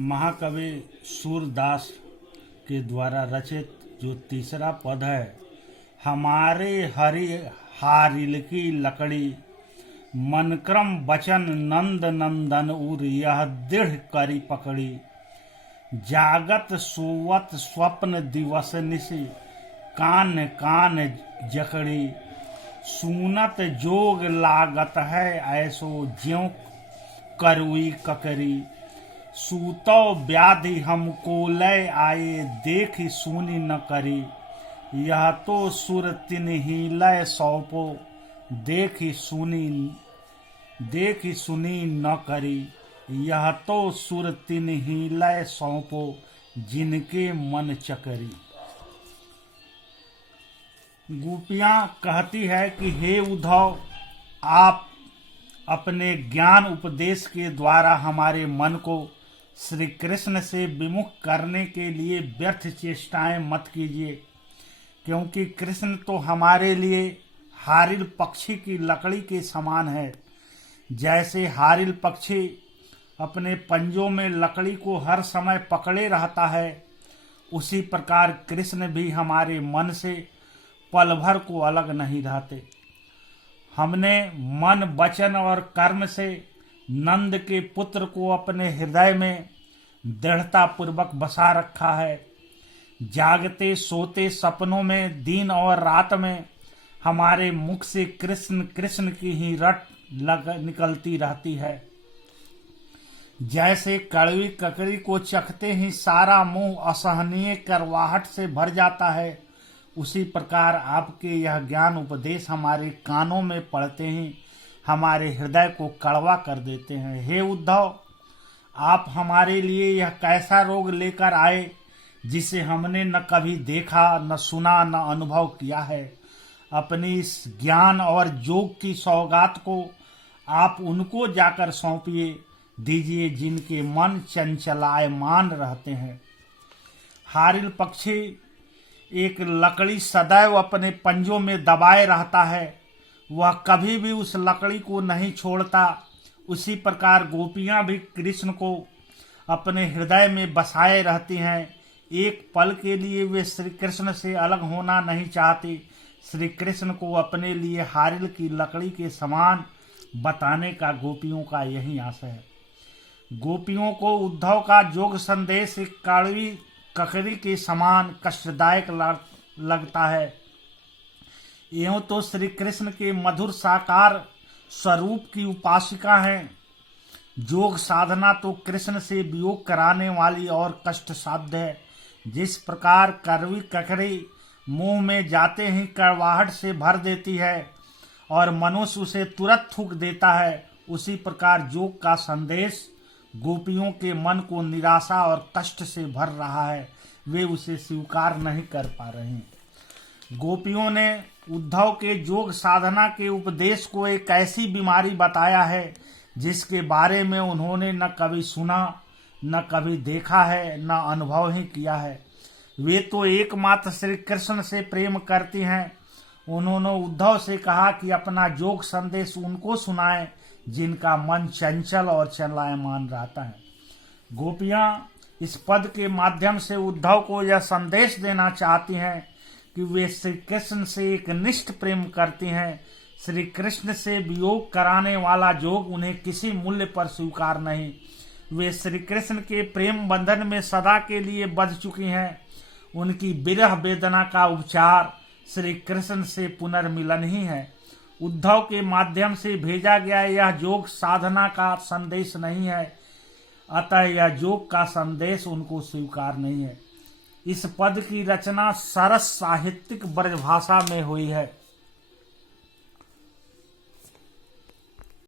महाकवि सूरदास के द्वारा रचित जो तीसरा पद है, हमारे हरि हारिल की लकड़ी, मनक्रम बचन नंद नंदन उर यह दृढ़ करी पकड़ी। जागत सोवत स्वप्न दिवस निशि, कान कान जकड़ी। सूनत जोग लागत है ऐसो ज्यों करुई ककरी। सूतो व्याधि हमको लय आए, देखी सुनी न करी। यह तो सुर तिन ही लय सौंपो, देखी सुनी न करी। यह तो सुर तिन ही लय सौंपो, जिनके मन चकरी। गोपियां कहती है कि हे उद्धव, आप अपने ज्ञान उपदेश के द्वारा हमारे मन को श्री कृष्ण से विमुख करने के लिए व्यर्थ चेष्टाएं मत कीजिए, क्योंकि कृष्ण तो हमारे लिए हारिल पक्षी की लकड़ी के समान है। जैसे हारिल पक्षी अपने पंजों में लकड़ी को हर समय पकड़े रहता है, उसी प्रकार कृष्ण भी हमारे मन से पल भर को अलग नहीं रहते। हमने मन वचन और कर्म से नंद के पुत्र को अपने हृदय में दृढ़ता पूर्वक बसा रखा है। जागते सोते सपनों में, दिन और रात में हमारे मुख से कृष्ण कृष्ण की ही रट निकलती रहती है। जैसे कड़वी ककड़ी को चखते ही सारा मुंह असहनीय करवाहट से भर जाता है, उसी प्रकार आपके यह ज्ञान उपदेश हमारे कानों में पड़ते ही हमारे हृदय को कड़वा कर देते हैं। हे उद्धव, आप हमारे लिए यह कैसा रोग लेकर आए, जिसे हमने न कभी देखा, न सुना, न अनुभव किया है। अपनी इस ज्ञान और योग की सौगात को आप उनको जाकर सौंपिए दीजिए, जिनके मन चंचलायमान रहते हैं। हारिल पक्षी एक लकड़ी सदैव अपने पंजों में दबाए रहता है, वह कभी भी उस लकड़ी को नहीं छोड़ता। उसी प्रकार गोपियां भी कृष्ण को अपने हृदय में बसाए रहती हैं। एक पल के लिए वे श्री कृष्ण से अलग होना नहीं चाहती। श्री कृष्ण को अपने लिए हारिल की लकड़ी के समान बताने का गोपियों का यही आशय है। गोपियों को उद्धव का योग संदेश एक कड़वी ककड़ी के समान कष्टदायक लगता है। एवं तो श्री कृष्ण के मधुर साकार स्वरूप की उपासिका हैं। योग साधना तो कृष्ण से वियोग कराने वाली और कष्ट साध्य है। जिस प्रकार कड़वी ककड़ी मुंह में जाते ही कड़वाहट से भर देती है और मनुष्य उसे तुरंत थूक देता है, उसी प्रकार योग का संदेश गोपियों के मन को निराशा और कष्ट से भर रहा है। वे उसे स्वीकार नहीं कर पा रहे हैं। गोपियों ने उद्धव के योग साधना के उपदेश को एक ऐसी बीमारी बताया है जिसके बारे में उन्होंने न कभी सुना, न कभी देखा है, न अनुभव ही किया है। वे तो एकमात्र श्री कृष्ण से प्रेम करती हैं। उन्होंने उद्धव से कहा कि अपना योग संदेश उनको सुनाएं, जिनका मन चंचल और चलायमान रहता है। गोपियां इस पद के माध्यम से उद्धव को यह संदेश देना चाहती हैं कि वे श्री कृष्ण से एक निष्ठ प्रेम करती हैं। श्री कृष्ण से वियोग कराने वाला योग उन्हें किसी मूल्य पर स्वीकार नहीं। वे श्री कृष्ण के प्रेम बंधन में सदा के लिए बंध चुकी हैं। उनकी विरह वेदना का उपचार श्री कृष्ण से पुनर्मिलन ही है। उद्धव के माध्यम से भेजा गया यह योग साधना का संदेश नहीं है, अतः यह योग का संदेश उनको स्वीकार नहीं है। इस पद की रचना सरस साहित्यिक ब्रजभाषा में हुई है।